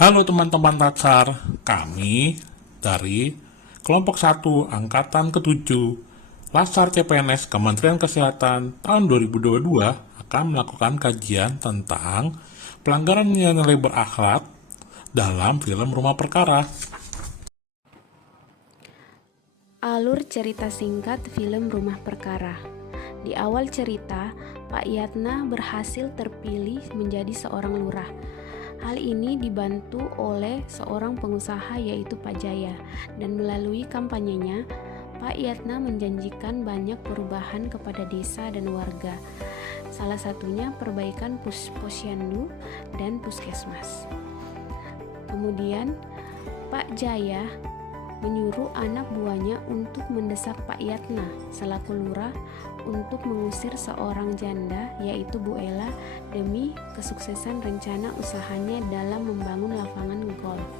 Halo teman-teman Tatsar, kami dari kelompok 1 Angkatan ke-7 Latsar CPNS Kementerian Kesehatan tahun 2022 akan melakukan kajian tentang pelanggaran nilai berakhlak dalam film Rumah Perkara. Alur cerita singkat film Rumah Perkara. Di awal cerita, Pak Yatna berhasil terpilih menjadi seorang lurah. Hal ini dibantu oleh seorang pengusaha yaitu Pak Jaya, dan melalui kampanyenya, Pak Yatna menjanjikan banyak perubahan kepada desa dan warga. Salah satunya perbaikan posyandu dan puskesmas. Kemudian, Pak Jaya menyuruh anak buahnya untuk mendesak Pak Yatna selaku lurah untuk mengusir seorang janda yaitu Bu Ella demi kesuksesan rencana usahanya dalam membangun lapangan golf.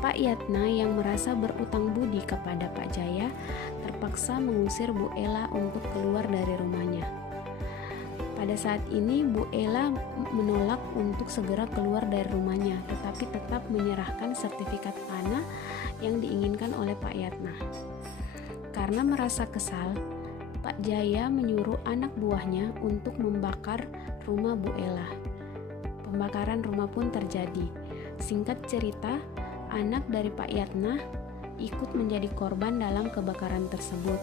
Pak Yatna yang merasa berutang budi kepada Pak Jaya terpaksa mengusir Bu Ella untuk keluar dari rumahnya. Pada saat ini Bu Ella menolak untuk segera keluar dari rumahnya, tetapi tetap menyerahkan sertifikat tanah yang diinginkan oleh Pak Yatna. Karena merasa kesal, Pak Jaya menyuruh anak buahnya untuk membakar rumah Bu Ella. Pembakaran rumah pun terjadi. Singkat cerita, anak dari Pak Yatna ikut menjadi korban dalam kebakaran tersebut.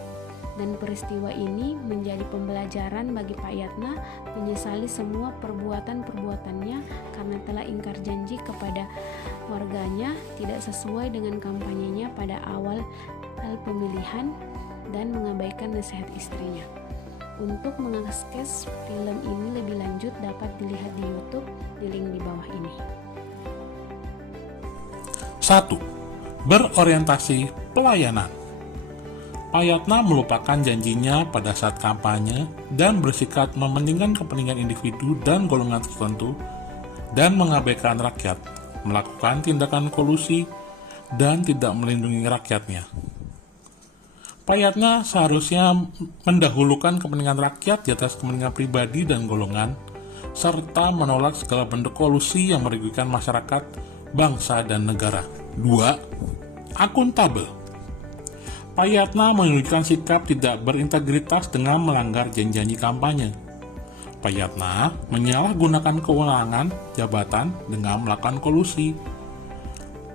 Dan peristiwa ini menjadi pembelajaran bagi Pak Yatna menyesali semua perbuatan-perbuatannya karena telah ingkar janji kepada warganya, tidak sesuai dengan kampanyenya pada awal pemilihan, dan mengabaikan nasihat istrinya. Untuk mengakses film ini lebih lanjut dapat dilihat di YouTube di link di bawah ini. 1. Berorientasi pelayanan. Pak Yatna melupakan janjinya pada saat kampanye dan bersikap mementingkan kepentingan individu dan golongan tertentu dan mengabaikan rakyat, melakukan tindakan kolusi, dan tidak melindungi rakyatnya. Pak Yatna seharusnya mendahulukan kepentingan rakyat di atas kepentingan pribadi dan golongan, serta menolak segala bentuk kolusi yang merugikan masyarakat, bangsa, dan negara. 2. Akuntabel. Pak Yatna menunjukkan sikap tidak berintegritas dengan melanggar janji-janji kampanye. Pak Yatna menyalahgunakan kewenangan jabatan dengan melakukan kolusi.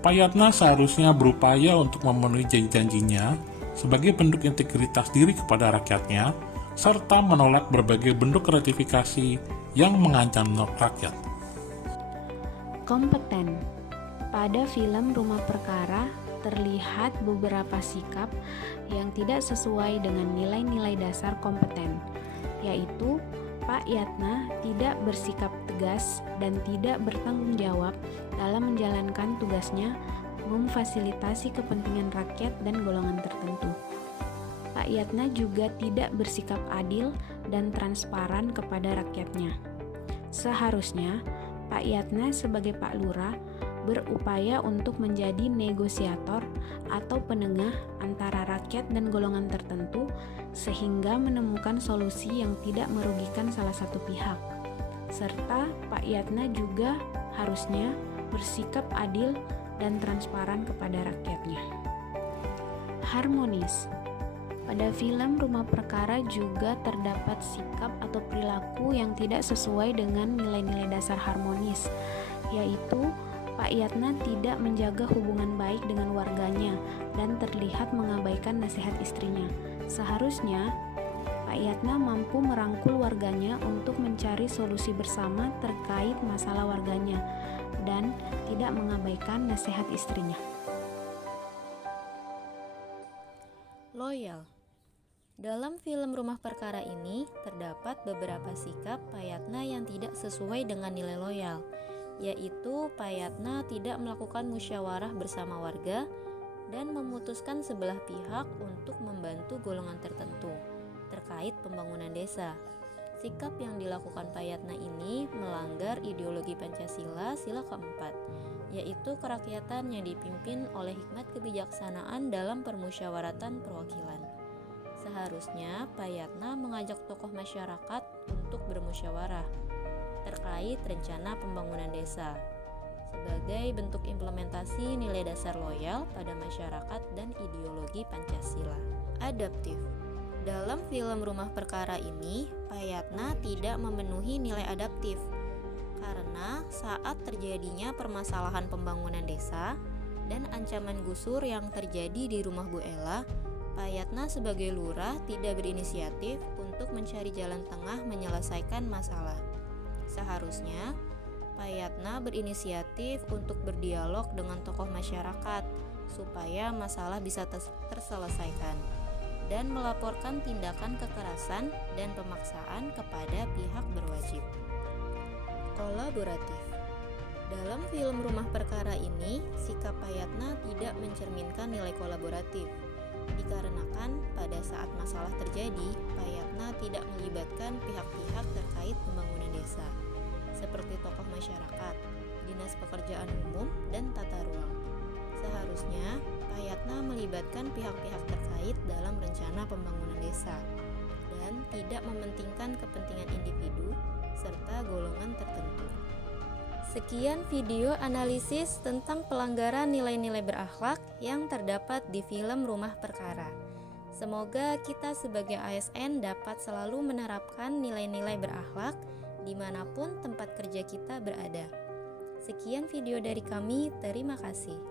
Pak Yatna seharusnya berupaya untuk memenuhi janji-janjinya sebagai bentuk integritas diri kepada rakyatnya, serta menolak berbagai bentuk gratifikasi yang mengancam rakyat. Kompeten. Pada film Rumah Perkara terlihat beberapa sikap yang tidak sesuai dengan nilai-nilai dasar kompeten, yaitu Pak Yatna tidak bersikap tegas dan tidak bertanggung jawab dalam menjalankan tugasnya memfasilitasi kepentingan rakyat dan golongan tertentu. Pak Yatna juga tidak bersikap adil dan transparan kepada rakyatnya. Seharusnya Pak Yatna sebagai Pak Lurah berupaya untuk menjadi negosiator atau penengah antara rakyat dan golongan tertentu sehingga menemukan solusi yang tidak merugikan salah satu pihak. Serta Pak Yatna juga harusnya bersikap adil dan transparan kepada rakyatnya. Harmonis. Pada film Rumah Perkara juga terdapat sikap atau perilaku yang tidak sesuai dengan nilai-nilai dasar harmonis, yaitu Pak Yatna tidak menjaga hubungan baik dengan warganya dan terlihat mengabaikan nasihat istrinya. Seharusnya Pak Yatna mampu merangkul warganya untuk mencari solusi bersama terkait masalah warganya dan tidak mengabaikan nasihat istrinya. Loyal. Dalam film Rumah Perkara ini terdapat beberapa sikap Pak Yatna yang tidak sesuai dengan nilai loyal, yaitu Pak Yatna tidak melakukan musyawarah bersama warga dan memutuskan sebelah pihak untuk membantu golongan tertentu terkait pembangunan desa. Sikap yang dilakukan Pak Yatna ini melanggar ideologi Pancasila sila keempat, yaitu kerakyatan yang dipimpin oleh hikmat kebijaksanaan dalam permusyawaratan perwakilan. Seharusnya Pak Yatna mengajak tokoh masyarakat untuk bermusyawarah terkait rencana pembangunan desa. sebagai bentuk implementasi nilai dasar loyal pada masyarakat dan ideologi Pancasila. Adaptif. Dalam film Rumah Perkara ini, Pak Yatna tidak memenuhi nilai adaptif karena saat terjadinya permasalahan pembangunan desa dan ancaman gusur yang terjadi di rumah Bu Ella, Pak Yatna sebagai lurah tidak berinisiatif untuk mencari jalan tengah menyelesaikan masalah. Seharusnya, Pak Yatna berinisiatif untuk berdialog dengan tokoh masyarakat supaya masalah bisa terselesaikan dan melaporkan tindakan kekerasan dan pemaksaan kepada pihak berwajib. Kolaboratif. Dalam film Rumah Perkara ini, sikap Pak Yatna tidak mencerminkan nilai kolaboratif. Dikarenakan pada saat masalah terjadi, Pak Yatna tidak melibatkan pihak-pihak terkait pembangunan desa, seperti tokoh masyarakat, dinas pekerjaan umum, dan tata ruang. Seharusnya, Pak Yatna melibatkan pihak-pihak terkait dalam rencana pembangunan desa, dan tidak mementingkan kepentingan individu serta golongan tertentu. Sekian video analisis tentang pelanggaran nilai-nilai berakhlak yang terdapat di film Rumah Perkara. Semoga kita sebagai ASN dapat selalu menerapkan nilai-nilai berakhlak dimanapun tempat kerja kita berada. Sekian video dari kami, terima kasih.